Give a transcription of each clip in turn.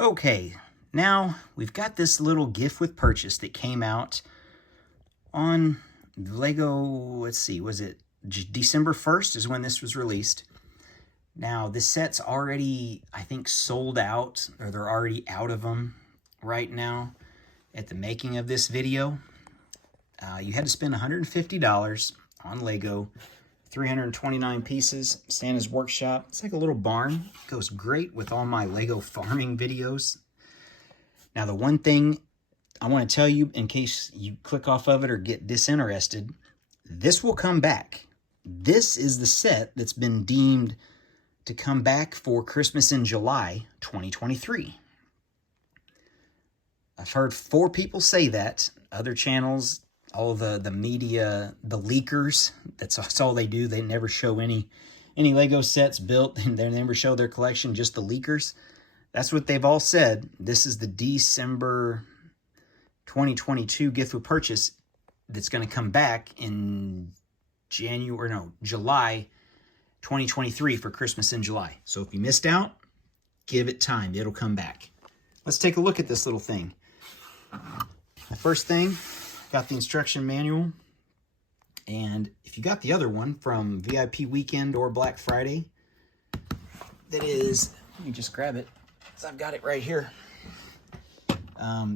Okay, now we've got this little gift with purchase that came out on Lego, let's see, was it December 1st is when this was released. Now, this set's already, I think, sold out, or they're already out of them right now at the making of this video. You had to spend $150 on Lego, 329 pieces, Santa's Workshop. It's like a little barn. It goes great with all my Lego farming videos. Now, the one thing I want to tell you, in case you click off of it or get disinterested, this will come back. This is the set that's been deemed to come back for Christmas in July 2023. I've heard 4 people say that. Other channels, all the media, the leakers, that's all they do. They never show any Lego sets built, and they never show their collection, just the leakers. That's what they've all said. This is the December 2022 gift with purchase that's going to come back in July 2023 for Christmas in July. So if you missed out, give it time. It'll come back. Let's take a look at this little thing. The first thing, got the instruction manual. And if you got the other one from VIP Weekend or Black Friday, that is, let me just grab it. I've got it right here.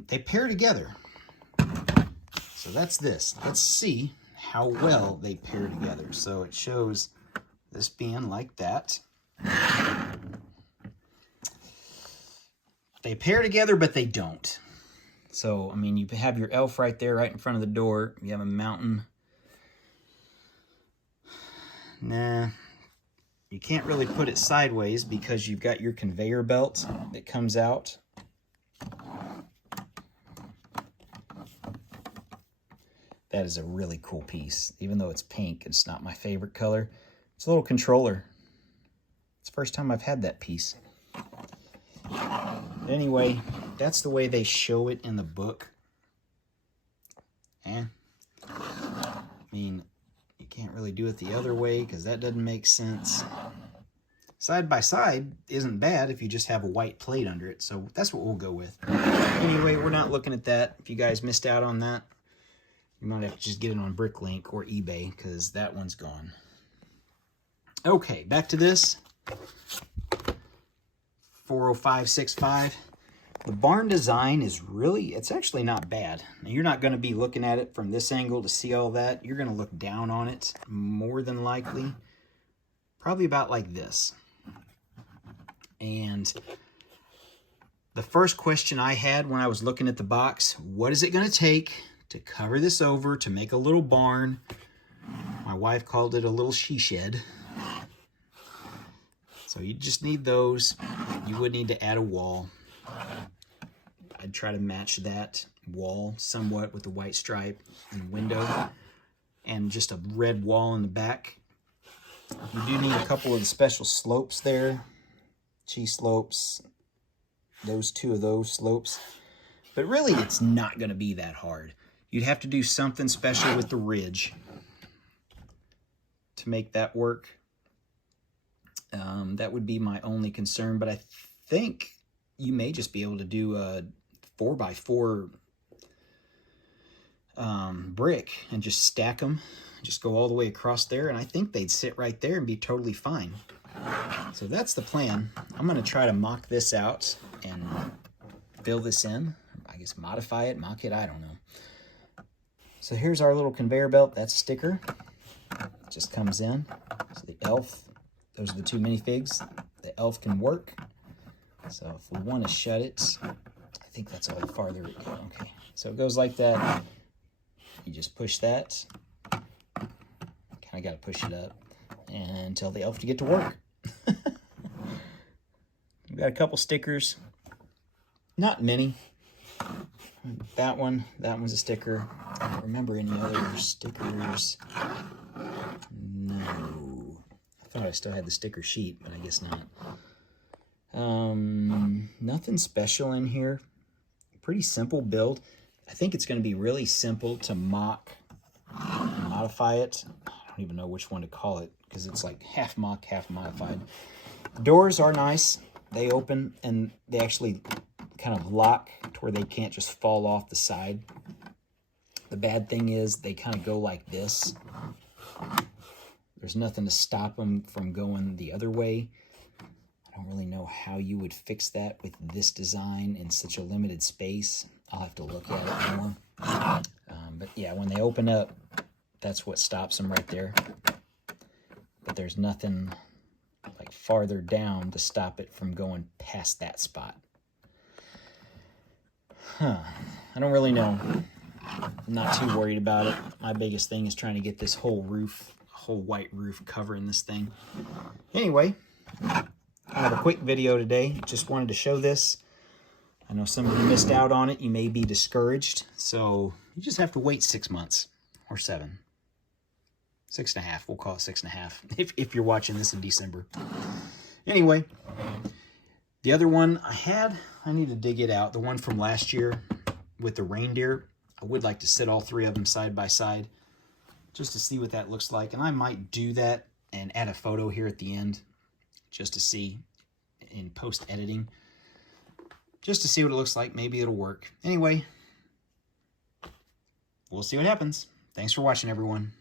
They pair together. So that's this. Let's see how well they pair together. So it shows this being like that. They pair together, but they don't. So, I mean, you have your elf right there, right in front of the door. You have a mountain. Nah, you can't really put it sideways because you've got your conveyor belt that comes out. That is a really cool piece. Even though it's pink, it's not my favorite color. It's a little controller. It's the first time I've had that piece. Anyway, that's the way they show it in the book. I mean, you can't really do it the other way because that doesn't make sense. Side by side isn't bad if you just have a white plate under it. So that's what we'll go with. Anyway, we're not looking at that. If you guys missed out on that, you might have to just get it on Bricklink or eBay because that one's gone. Okay, back to this. 40565. The barn design is really, it's actually not bad. Now, you're not going to be looking at it from this angle to see all that. You're going to look down on it more than likely. Probably about like this. And the first question I had when I was looking at the box, what is it going to take to cover this over to make a little barn? My wife called it a little she shed. So you just need those. You would need to add a wall. I'd try to match that wall somewhat with the white stripe and window and just a red wall in the back. You do need a couple of the special slopes there. Cheese slopes. Those 2 of those slopes. But really, it's not going to be that hard. You'd have to do something special with the ridge to make that work. That would be my only concern, but I think you may just be able to do a 4x4 brick and just stack them, just go all the way across there, and I think they'd sit right there and be totally fine. So that's the plan. I'm going to try to mock this out and fill this in. I guess modify it, mock it, I don't know. So here's our little conveyor belt. That's a sticker. It just comes in. So the elf, those are the 2 minifigs. The elf can work. So if we want to shut it, I think that's all the farther it goes. Okay, so it goes like that. You just push that. Kind of got to push it up and tell the elf to get to work. We've got a couple stickers. Not many. That one's a sticker. I don't remember any other stickers. No. I thought I still had the sticker sheet, but I guess not. Nothing special in here. Pretty simple build. I think it's going to be really simple to modify it. I don't even know which one to call it because it's like half mock, half modified. The doors are nice. They open and they actually kind of lock to where they can't just fall off the side. The bad thing is they kind of go like this. There's nothing to stop them from going the other way. I don't really know how you would fix that with this design in such a limited space. I'll have to look at it more. But yeah, when they open up, that's what stops them right there. But there's nothing like farther down to stop it from going past that spot. I don't really know. I'm not too worried about it. My biggest thing is trying to get this whole roof, whole white roof covering this thing. Anyway, I have a quick video today. Just wanted to show this. I know some of you missed out on it. You may be discouraged. So you just have to wait 6 months or 7. 6.5. We'll call it 6.5 if you're watching this in December. Anyway, the other one I need to dig it out. The one from last year with the reindeer. I would like to sit all 3 of them side by side just to see what that looks like. And I might do that and add a photo here at the end just to see in post-editing. Just to see what it looks like. Maybe it'll work. Anyway, we'll see what happens. Thanks for watching, everyone.